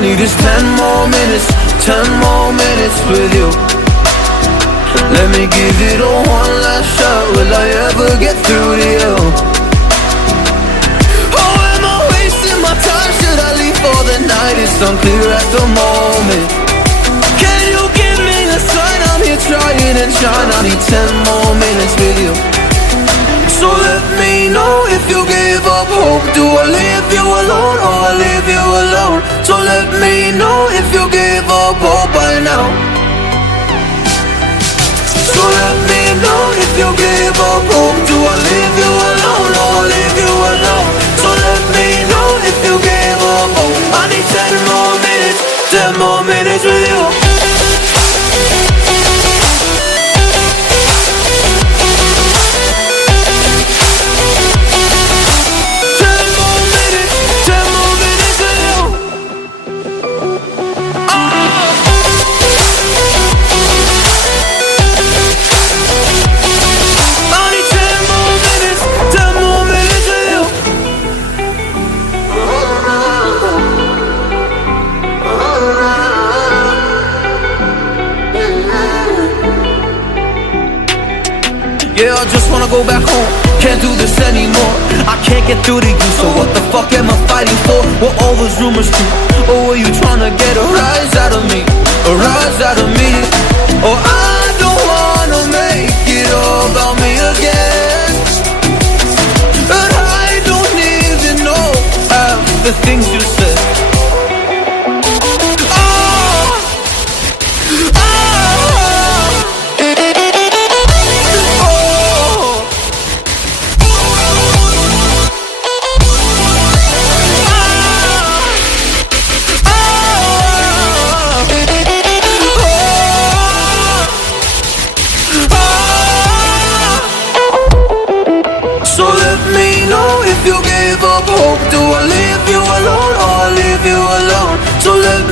need is 10 more minutes, 10 more minutes with you. Let me give it a one last shot. Will I ever get through to you? Oh, am I wasting my time? Should I leave for the night? It's unclear at the moment. Can you give me a sign? I'm here trying and trying. I need 10 more minutes with you. So let me know if you give up hope. Do I leave you alone or I leave you alone? So let me know if you give up hope by now. So let me know if you give up hope. Do I leave you alone or I leave you alone? So let me know if you give up hope. I need 10 more minutes, 10 more minutes with you. Yeah, I just wanna go back home. Can't do this anymore. I can't get through to you, so what the fuck am I fighting for? Were all those rumors true? Or were you trying to get a rise out of me? A rise out of me? Or I don't wanna make it all about me again. And I don't even know half the things you said. So let me know if you give up hope. Do I leave you alone or I leave you alone? So let